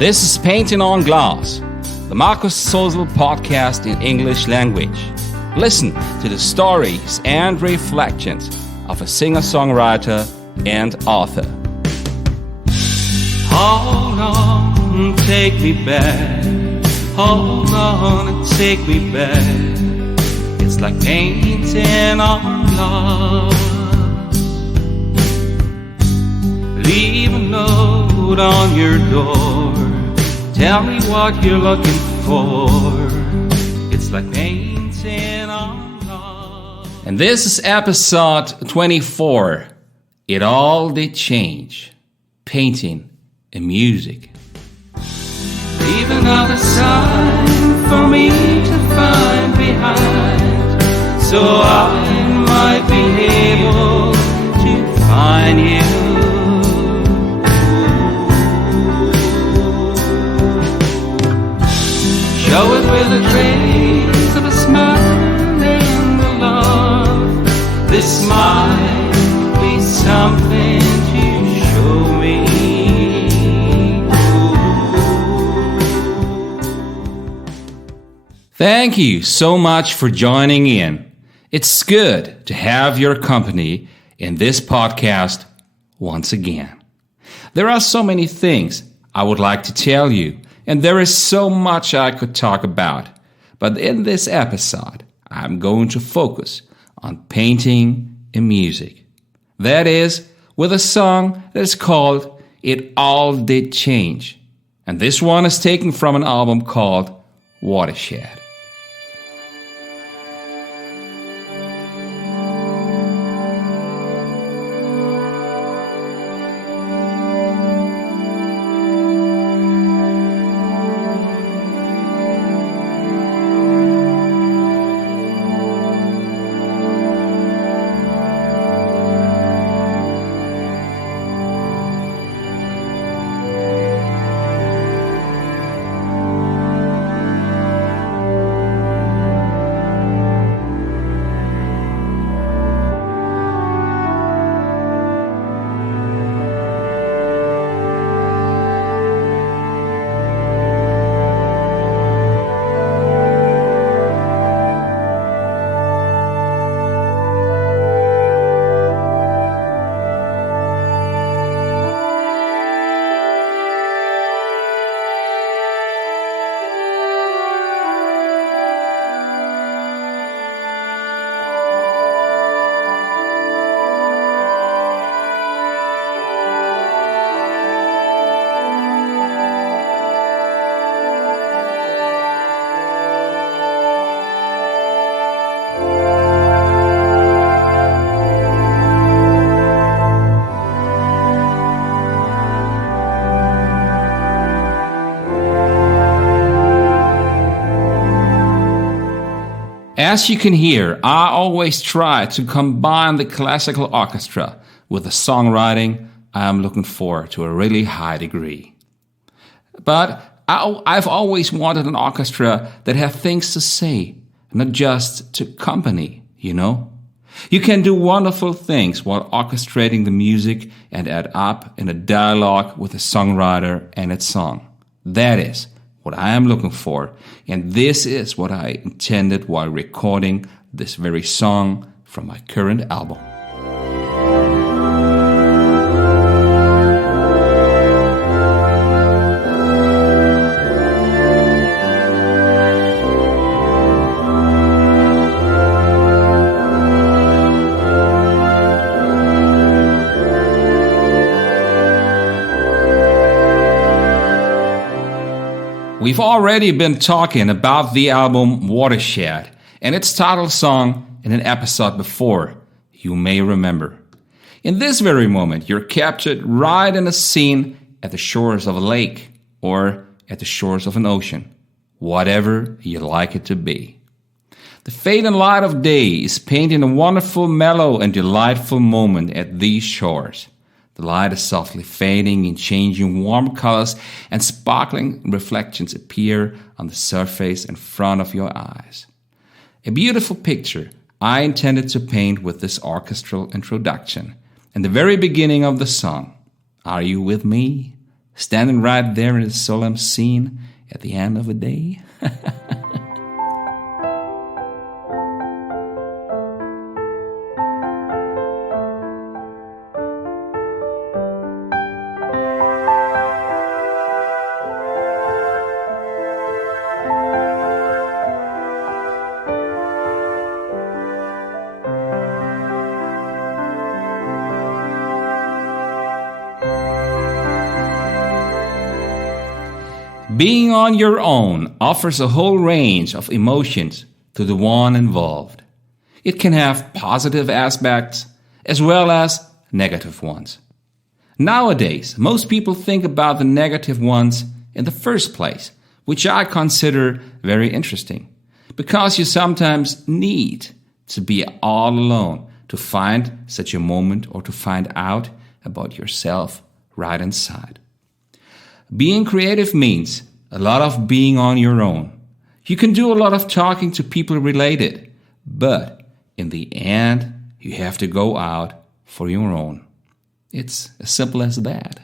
This is Painting on Glass, the Marcus Social podcast in English language. Listen to the stories and reflections of a singer-songwriter and author. Hold on, take me back. Hold on and take me back. It's like painting on glass. Leave a note on your door. Tell me what you're looking for. It's like painting on glass. And this is episode 24. It all did change. Painting and music. Leave another sign for me to find behind, so I might be able to find you. Show it with a trace of a smile and a love. This might be something to show me. Thank you so much for joining in. It's good to have your company in this podcast once again. There are so many things I would like to tell you, and there is so much I could talk about. But in this episode, I'm going to focus on painting and music. That is, with a song that is called It All Did Change. And this one is taken from an album called Watershed. As you can hear, I always try to combine the classical orchestra with the songwriting I am looking for to a really high degree. But I've always wanted an orchestra that have things to say, not just to accompany, you know? You can do wonderful things while orchestrating the music and add up in a dialogue with the songwriter and its song. That is what I am looking for, and this is what I intended while recording this very song from my current album. We've already been talking about the album Watershed and its title song in an episode before, you may remember. In this very moment, you're captured right in a scene at the shores of a lake or at the shores of an ocean, whatever you like it to be. The fade and light of day is painting a wonderful, mellow, and delightful moment at these shores. The light is softly fading and changing warm colors, and sparkling reflections appear on the surface in front of your eyes. A beautiful picture I intended to paint with this orchestral introduction and the very beginning of the song. Are you with me? standing right there in a solemn scene at the end of the day. Being on your own offers a whole range of emotions to the one involved. It can have positive aspects as well as negative ones. Nowadays, most people think about the negative ones in the first place, which I consider very interesting, because you sometimes need to be all alone to find such a moment or to find out about yourself right inside. Being creative means a lot of being on your own. You can do a lot of talking to people related, but in the end, you have to go out for your own. It's as simple as that.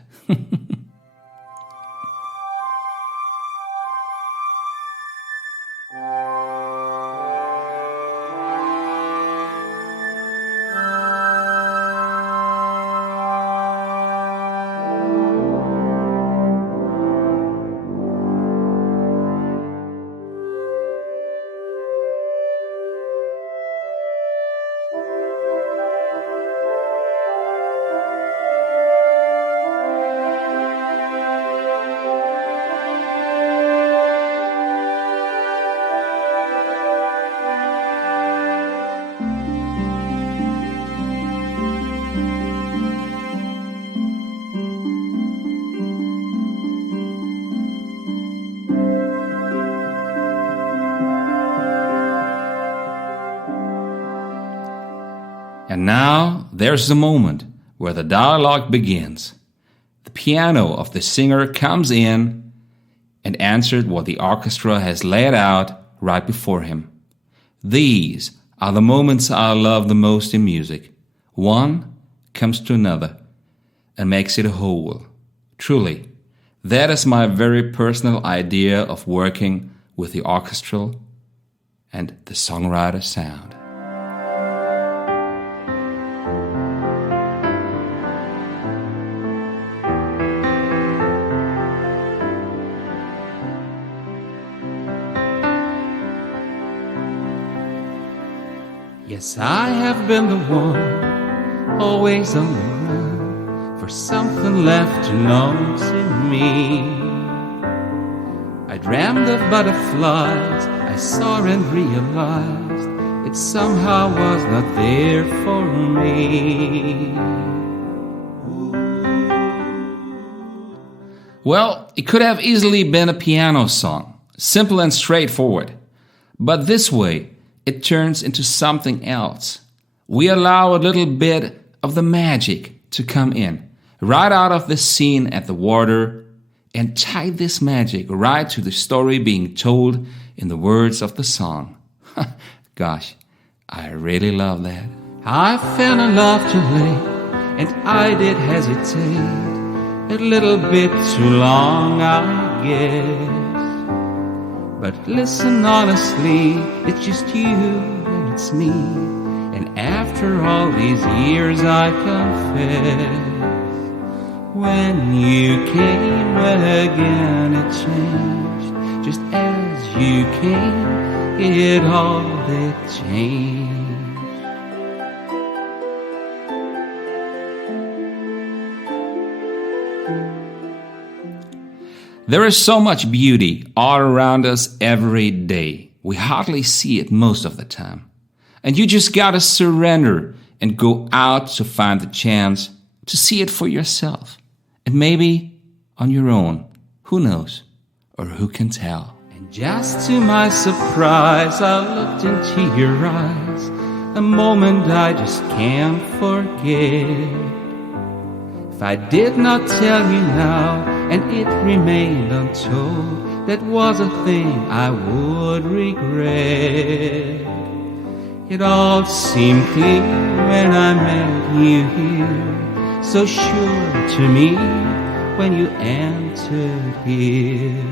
And now there's the moment where the dialogue begins. The piano of the singer comes in and answers what the orchestra has laid out right before him. These are the moments I love the most in music. One comes to another and makes it a whole. Truly, that is my very personal idea of working with the orchestral and the songwriter sound. Yes, I have been the one, always on the run, for something left unknown to me. I dreamed of butterflies, I saw and realized it somehow was not there for me. Well, it could have easily been a piano song, simple and straightforward. But this way, it turns into something else. We allow a little bit of the magic to come in, right out of the scene at the water, and tie this magic right to the story being told in the words of the song. Gosh, I really love that. I fell in love too late, and I did hesitate a little bit too long, I guess. But listen honestly, it's just you and it's me. And after all these years I confess, when you came again it changed. Just as you came, it all did change. There is so much beauty all around us every day. We hardly see it most of the time. And you just gotta surrender and go out to find the chance to see it for yourself. And maybe on your own. Who knows? Or who can tell? And just to my surprise, I looked into your eyes, a moment I just can't forget. If I did not tell you now, and it remained untold, that was a thing I would regret. It all seemed clear when I met you here, so sure to me when you entered here.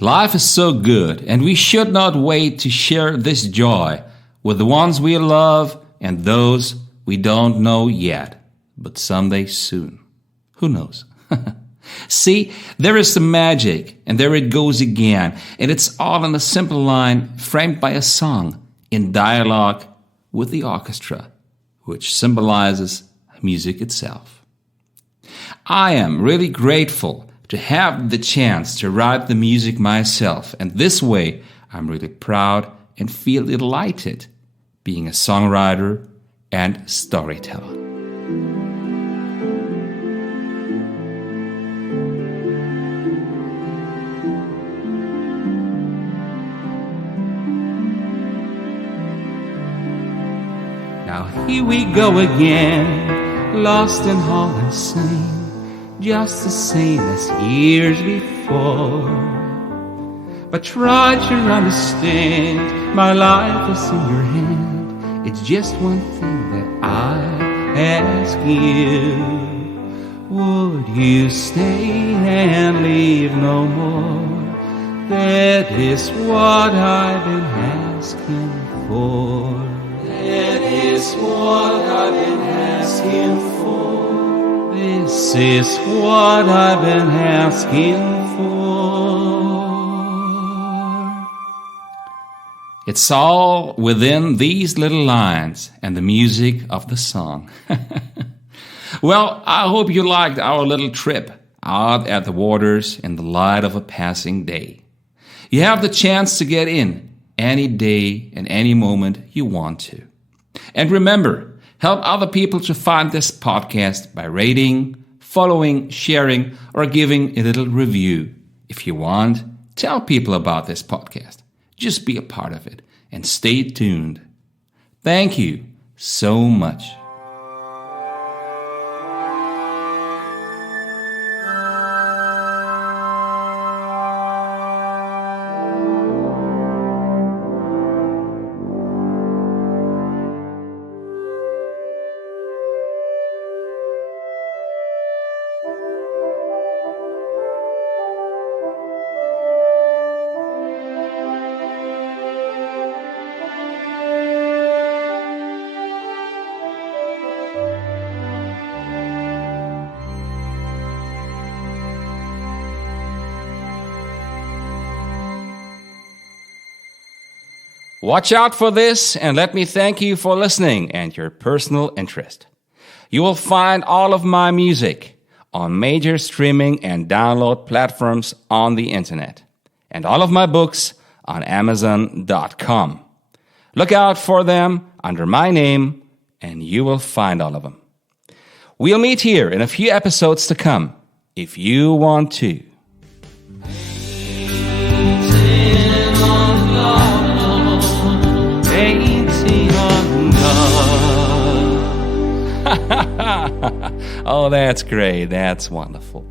Life is so good, and we should not wait to share this joy with the ones we love and those we don't know yet, but someday soon. Who knows? See, there is some magic, and there it goes again, and it's all in a simple line framed by a song in dialogue with the orchestra, which symbolizes music itself. I am really grateful to have the chance to write the music myself, and this way I'm really proud and feel delighted being a songwriter and storyteller. Now here we go again, lost in all the same, just the same as years before. But try to understand, my life is in your hand. It's just one thing that I ask you. Would you stay and leave no more? That is what I've been asking for. That is what I've been asking for. This is what I've been asking for. It's all within these little lines and the music of the song. Well, I hope you liked our little trip out at the waters in the light of a passing day. You have the chance to get in any day and any moment you want to. And remember, help other people to find this podcast by rating, following, sharing, or giving a little review. If you want, tell people about this podcast. Just be a part of it and stay tuned. Thank you so much. Watch out for this, and let me thank you for listening and your personal interest. You will find all of my music on major streaming and download platforms on the internet, and all of my books on Amazon.com. Look out for them under my name, and you will find all of them. We'll meet here in a few episodes to come, if you want to. Oh, that's great. That's wonderful.